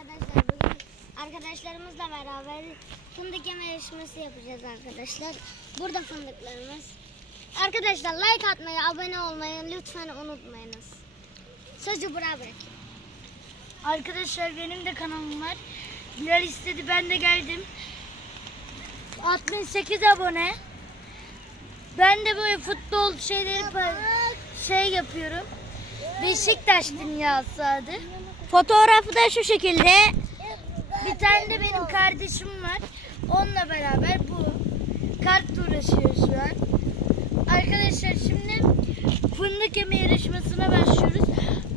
arkadaşlar bugün arkadaşlarımızla beraber fındık yeme yarışması yapacağız arkadaşlar. Burada fındıklarımız. Arkadaşlar like atmayı, abone olmayı lütfen unutmayınız. Sözü buraya bırakayım. Arkadaşlar benim de kanalım var. Bilal istedi ben de geldim. 68 abone. Ben de böyle futbol şeyleri şey yapıyorum. Beşiktaş dünyası adı. Fotoğrafı da şu şekilde. Bir tane de benim kardeşim var. Onunla beraber bu kartla uğraşıyor şu an. Arkadaşlar şimdi fındık yeme yarışmasına başlıyoruz.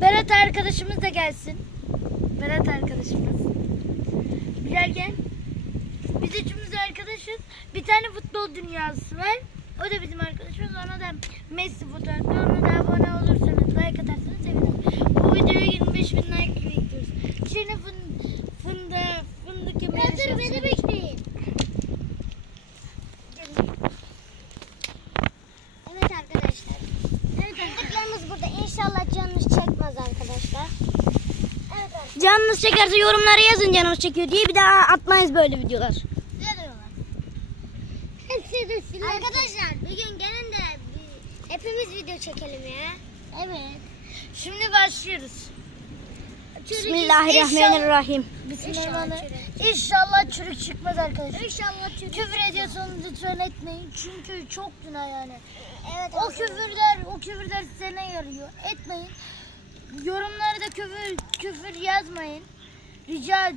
Berat arkadaşımız da gelsin. Berat arkadaşımız. Bilal gel. Biz üçümüz arkadaşız. Bir tane futbol dünyası var. O da bizim arkadaşımız. Ona da Messi fotoğrafı. Ona da abone olursanız, like atarsanız sevinirim. Bu videoya 25 bin like bekliyoruz. Şimdi fın, fındık, fındık yeme yarışması. beni bekleyin. Evet arkadaşlar. Fındıklarımız burada. İnşallah canınız çekmez arkadaşlar. Evet arkadaşlar. Canınız çekerse yorumlara yazın canınız çekiyor diye bir daha atmayız böyle videolar. Size diyorlar. Hepsi de Arkadaşlar bugün gelin de bir- hepimiz video çekelim ya. Evet. Başlıyoruz. Bismillahirrahmanirrahim. Bismillahirrahmanirrahim. İnşallah çürük çıkmaz arkadaşlar. İnşallah çocuk. Küfür ediyorsanız lütfen etmeyin. Çünkü çok günah yani. Evet. O küfürler, o küfürler size ne yarıyor? Etmeyin. Yorumlarda küfür küfür yazmayın. Rica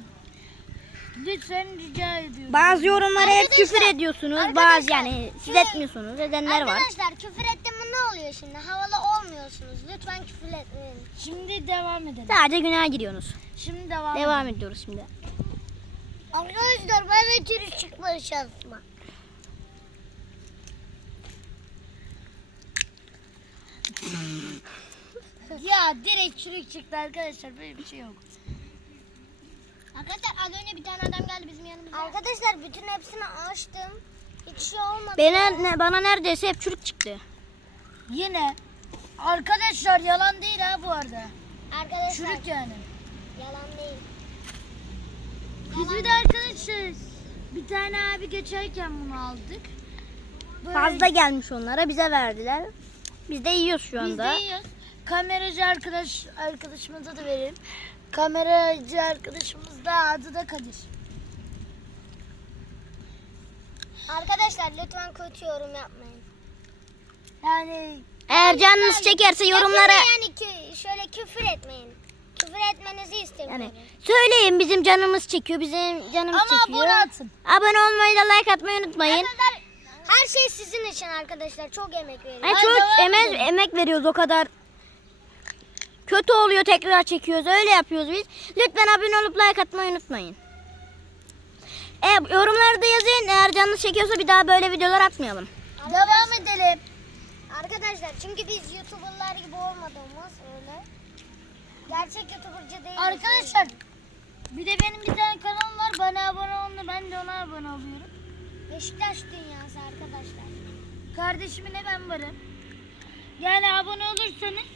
lütfen rica ediyorum. Bazı yorumlara hep Arkadaşlar, küfür ediyorsunuz. arkadaşlar, Bazı yani siz şu- etmiyorsunuz. Edenler var. Arkadaşlar küfür mi ne oluyor şimdi? Havalı olmuyorsunuz. Lütfen küfür etmeyin. Şimdi devam edelim. Sadece günaha giriyorsunuz. Şimdi devam. Devam ediyoruz şimdi. Arkadaşlar ben de çürük çıkma şansıma. Ya direkt çürük çıktı arkadaşlar. Böyle bir şey yok. Arkadaşlar az önce bir tane adam geldi bizim yanımıza. Arkadaşlar bütün hepsini açtım. Hiç şey olmadı. Bana, bana neredeyse hep çürük çıktı. Yine arkadaşlar yalan değil ha bu arada. Arkadaşlar Çürük yani. yalan değil. Biz bir de arkadaşlar bir tane abi geçerken bunu aldık. Böyle Fazla gelmiş onlara bize verdiler. Biz de yiyoruz şu Biz anda. de yiyoruz. Kameracı arkadaş arkadaşımıza da verelim. Kameracı arkadaşımız da adı da Kadir. Arkadaşlar lütfen kötü yorum yapmayın. Yani Eğer canınız çekerse yorumlara Yani kü- şöyle küfür etmeyin. Küfür etmenizi istemiyorum. yani söyleyin bizim canımız çekiyor. Bizim canımız ama çekiyor. abone atın. Abone olmayı da like atmayı unutmayın. Arkadaşlar her şey sizin için arkadaşlar. Çok emek veriyorum. Yani Hadi çok emek, emek veriyoruz o kadar. Kötü oluyor tekrar çekiyoruz. Öyle yapıyoruz biz. Lütfen abone olup like atmayı unutmayın. E, yorumlarda yazın. Eğer canınız çekiyorsa bir daha böyle videolar atmayalım. Devam edelim. Arkadaşlar çünkü biz YouTuber'lar gibi olmadığımız öyle. Gerçek YouTuber'cı değiliz. Arkadaşlar bir de benim bir tane kanalım var. Bana abone olun. Ben de ona abone oluyorum. Beşiktaş dünyası arkadaşlar. Kardeşimle ben varım. Yani abone olursanız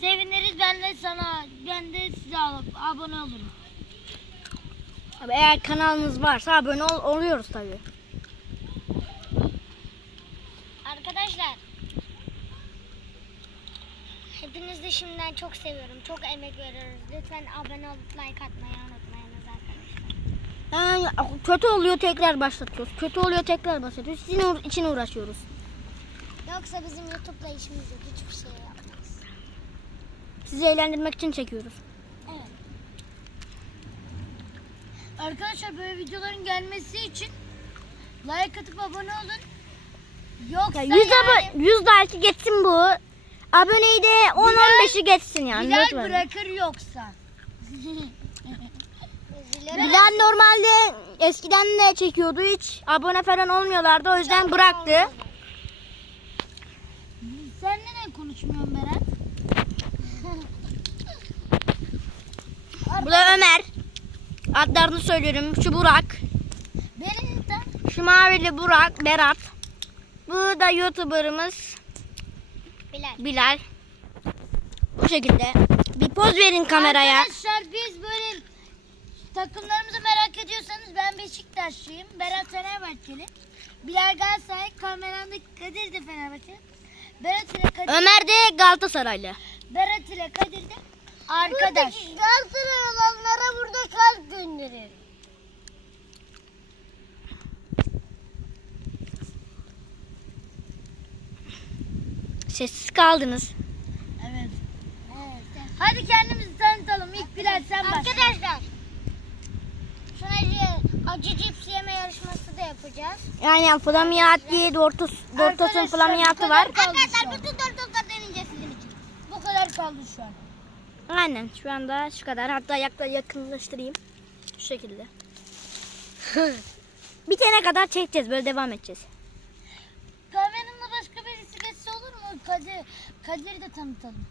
seviniriz. Ben de sana ben de size alıp abone olurum. Abi Eğer kanalınız varsa abone ol, oluyoruz tabii. Arkadaşlar Hepinizi de şimdiden çok seviyorum. Çok emek veriyoruz. Lütfen abone olup like atmayı unutmayınız arkadaşlar. Yani kötü oluyor tekrar başlatıyoruz. Kötü oluyor tekrar başlatıyoruz. Sizin için uğraşıyoruz. Yoksa bizim YouTube'la işimiz yok. Hiçbir şey yapmayız. Sizi eğlendirmek için çekiyoruz. Evet. Arkadaşlar böyle videoların gelmesi için like atıp abone olun. Yoksa Ya 100 yani abone 100 like geçsin bu. Aboneyi de 10-15'i geçsin yani. Bilal lütfen. bırakır yoksa. Bilal normalde eskiden de çekiyordu hiç abone falan olmuyorlardı o yüzden bıraktı. Sen neden konuşmuyorsun Berat? Bu da Ömer. Adlarını söylüyorum. Şu Burak. Beni de Şu mavili Burak, Berat. Bu da YouTuber'ımız Bilal. Bu şekilde. Bir poz verin kameraya. Arkadaşlar biz böyle takımlarımızı merak ediyorsanız ben Beşiktaşlıyım. Berat Fenerbahçeli. Bilal Galatasaray, kameramdaki Kadir de Fenerbahçe. Berat ile Kadir, Ömer de Galatasaraylı. Berat ile Kadir de arkadaş. Galatasaray olanlara burada kalp gönderir. Sessiz kaldınız. Evet. Evet. Hadi kendimizi tanıtalım. İlk Bilal sen başla. Arkadaşlar. Şuna acı cips yeme yarışması da yapacağız. Yani Flamiyat diye Dortos, Dortos'un Flamiyat'ı var. Arkadaşlar bütün Doritos deneyeceğiz sizin için. Bu kadar kaldı şu an. Aynen şu anda şu kadar. Hatta yakla yakınlaştırayım. Şu şekilde. Bitene kadar çekeceğiz. Böyle devam edeceğiz. Kadir, Kadir'i de tanıtalım.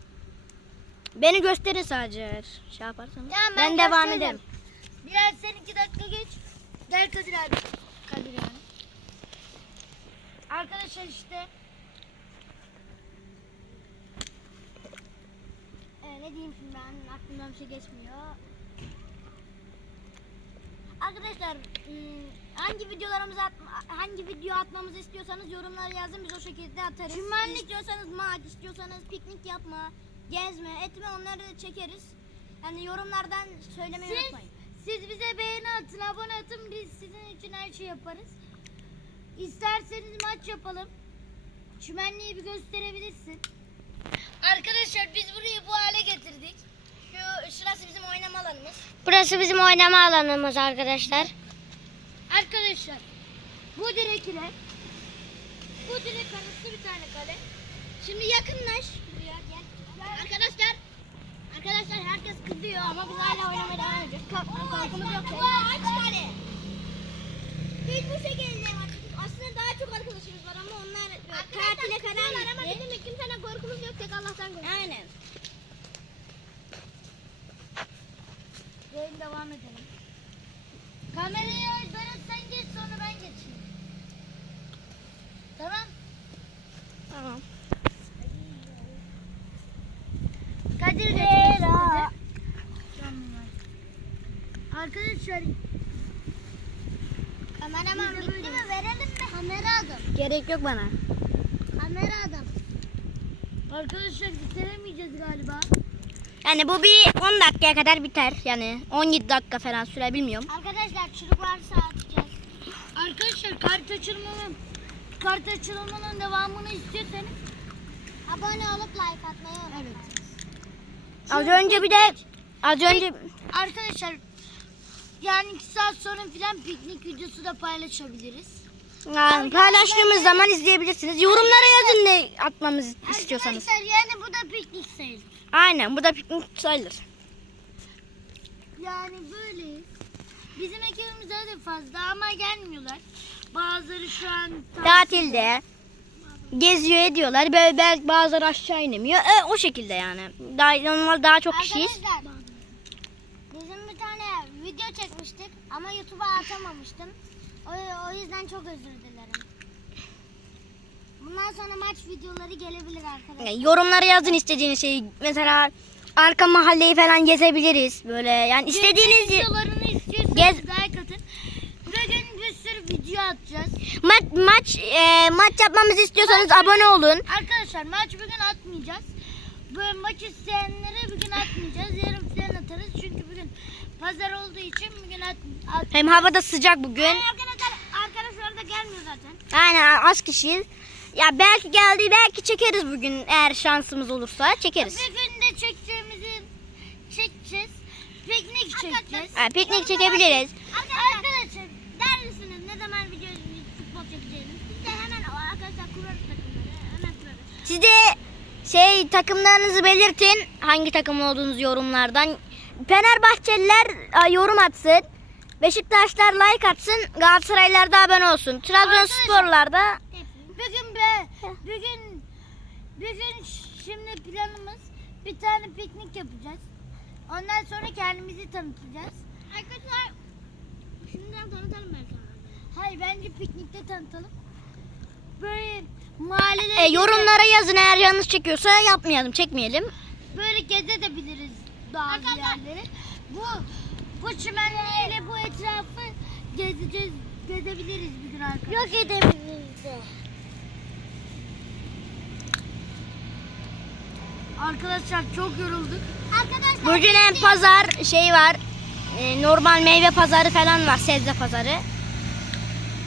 Beni gösterin sadece. Şey yaparsanız. Tamam, ben, ben devam ederim. Bilal sen iki dakika geç. Gel Kadir abi. Kadir yani. Arkadaşlar işte Ee, ne diyeyim şimdi ben aklımdan bir şey geçmiyor. Arkadaşlar ım, hangi videolarımızı atma- hangi video atmamızı istiyorsanız yorumlara yazın biz o şekilde atarız. Çimenlik- istiyorsanız maç, istiyorsanız piknik yapma, gezme, etme onları da çekeriz. Yani yorumlardan söylemeyi siz, unutmayın. siz bize beğeni atın, abone atın. Biz sizin için her şey yaparız. İsterseniz maç yapalım. Çimenliği bir gösterebilirsin. Arkadaşlar biz burayı bu hale getirdik. Şu şurası bizim oynama alanımız. Burası bizim oynama alanımız arkadaşlar. Arkadaşlar bu direk ile bu direk arası bir tane kale. Şimdi yakınlaş. Buraya gel. Arkadaşlar Arkadaşlar herkes kızıyor ama biz hala oynamaya devam ediyoruz. Kork- Korkumuz yok. Kaç tane? Biz bu şekilde aslında daha çok arkadaşımız var ama onlar tatile gitti. ama bizim kimsenin korkumuz yok tek Allah'tan korkuyoruz. Aynen. Yayın devam edelim. Kamerayı Berat sen geç sonra ben geçeyim. Tamam. Tamam. Kadir. Tamam. Arkadaşlar Kameraman bitti mi? Verelim mi? Kamera adam. Gerek yok bana. Kamera adam. arkadaşlar bitiremeyeceğiz galiba. Yani bu bir 10 dakikaya kadar biter. Yani 17 dakika falan süre bilmiyorum. Arkadaşlar çürük varsa atacağız. Arkadaşlar kart açılmanın kart açılmanın devamını istiyorsanız Abone olup like atmayı unutmayın. Az önce bir de az önce arkadaşlar yani iki saat sonra filan piknik videosu da paylaşabiliriz. yani paylaştığımız zaman izleyebilirsiniz. Yorumlara yazın ne atmamızı istiyorsanız. Arkadaşlar yani bu da piknik sayılır. Aynen bu da piknik sayılır. Yani böyleyiz. Bizim ekibimiz de fazla ama gelmiyorlar. Bazıları şu an Tatilde geziyor ediyorlar. Böyle belki bazıları aşağı inemiyor. E, o şekilde yani. Daha normal daha çok kişiyiz. Arkadaşlar bizim bir tane video çekmiştik ama YouTube'a atamamıştım. O, o yüzden çok özür dilerim. Bundan sonra maç videoları gelebilir arkadaşlar. Yani yorumlara yazın istediğiniz şeyi. Mesela arka mahalleyi falan gezebiliriz. Böyle yani istediğiniz videolarını istiyorsanız Gez- like atın. Bugün bir sürü video atacağız. maç maç e, maç yapmamızı istiyorsanız abone olun. Arkadaşlar maç bugün atmayacağız. Böyle maç isteyenlere bugün atmayacağız. Yarın falan atarız. Çünkü bugün pazar olduğu için bugün at, at Hem havada sıcak bugün. Arkadaşlar, arkadaşlar da gelmiyor zaten. Aynen az kişiyiz. Ya belki geldi belki çekeriz bugün eğer şansımız olursa çekeriz. Bir gün de çekeceğimizi çekeceğiz. Piknik çekeceğiz. Ha, piknik çekebiliriz. Arkadaşlar, der misiniz ne zaman video futbol çekeceğiniz? Biz de hemen arkadaşlar kurarız takımları. Hemen kurarız. Siz de şey takımlarınızı belirtin. Hangi takım olduğunuz yorumlardan. Fenerbahçeliler a, yorum atsın. Beşiktaşlar like atsın. Galatasaraylılar da abone olsun. Trabzonsporlar da Bugün be, bugün bugün şimdi planımız bir tane piknik yapacağız. Ondan sonra kendimizi tanıtacağız. Arkadaşlar, şimdiden tanıtalım belki. Hayır bence piknikte tanıtalım. Böyle mahallede e, yorumlara yazın eğer canınız çekiyorsa yapmayalım, çekmeyelim. böyle gezebiliriz bazı Arkadaşlar. yerleri. Bu bu çimenliğe gezeceğiz, gezebiliriz bir gün arkadaşlar. Yok edebiliriz Arkadaşlar çok yorulduk. Arkadaşlar Bugün hem pazar şey var. e, normal meyve pazarı falan var. Sebze pazarı.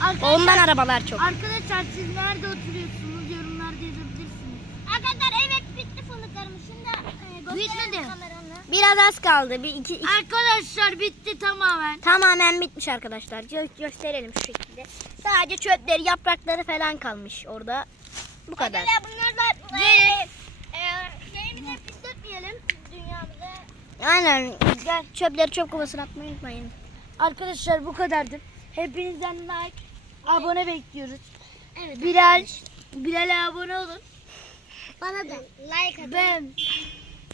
Arkadaşlar, Ondan arabalar çok. arkadaşlar siz nerede oturuyorsunuz? Yorumlarda yazabilirsiniz. Arkadaşlar evet bitti fındıklarımız. Şimdi e, gösterelim Bitmedi. kameranı. Biraz az kaldı. Bir iki, iki- Arkadaşlar bitti tamamen. tamamen bitmiş arkadaşlar. Gö- gösterelim şu şekilde. Sadece çöpleri, yaprakları falan kalmış orada. Bu kadar. Arkadaşlar bunlar da e, Aynen. Gel çöpleri çöp kovasına atmayı unutmayın. Arkadaşlar bu kadardı. Hepinizden like, abone bekliyoruz. Evet. Bilal, Bilal'e abone olun. Bana da like atın. Ben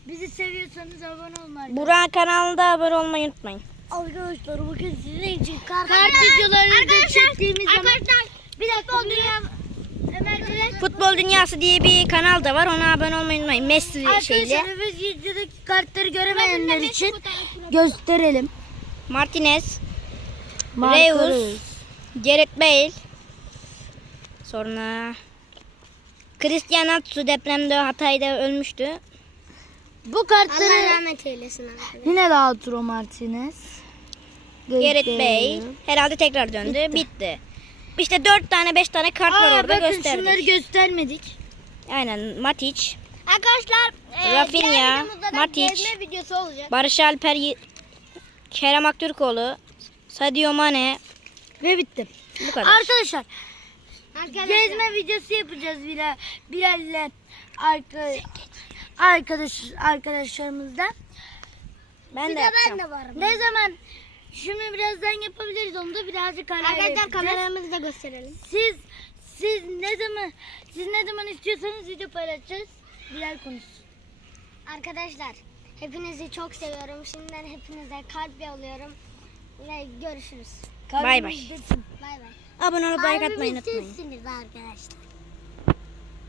bizi seviyorsanız abone olun. arkadaşlar. Burak kanalında abone olmayı unutmayın. Arkadaşlar bakın sizin için kart, Kart videolarını da çektiğimiz zaman Arkadaşlar bir dakika dünya. Futbol Dünyası diye bir kanal da var. Ona abone olmayı unutmayın. Messi şeyle. arkadaşlar biz videodaki kartları göremeyenler için gösterelim. Martinez. Reus, Gareth Bale. Sonra Cristiano Atsu depremde Hatay'da ölmüştü. Bu Allah kartları rahmet eylesin arkadaşlar. yine Lautaro Martinez. Gareth Bale herhalde tekrar döndü. Bitti. İşte dört tane beş tane kart var Aa, orada bakın gösterdik. şunları göstermedik. Aynen Matic, Arkadaşlar e, Rafinha, diğer videomuzda da Matic. gezme videosu olacak. Barış Alper, Kerem Aktürkoğlu, Sadio Mane. Ve bitti. Bu kadar. Arkadaşlar Arkadaşlar. gezme videosu yapacağız Bilal, Bilal'le arka, arkadaş arkadaşlarımızla. ben Bir de de yapacağım. ben de varım. Ne şimdi birazdan yapabiliriz onu da birazcık ara Arkadaşlar kameramızı da gösterelim. Siz siz ne zaman siz ne zaman istiyorsanız video paylaşacağız. Bilal konuşsun. Arkadaşlar hepinizi çok seviyorum. Şimdiden hepinize kalp yolluyorum. Ve görüşürüz. Bay bay. Bay bay. Abone olup like atmayı unutmayın. sizsiniz arkadaşlar.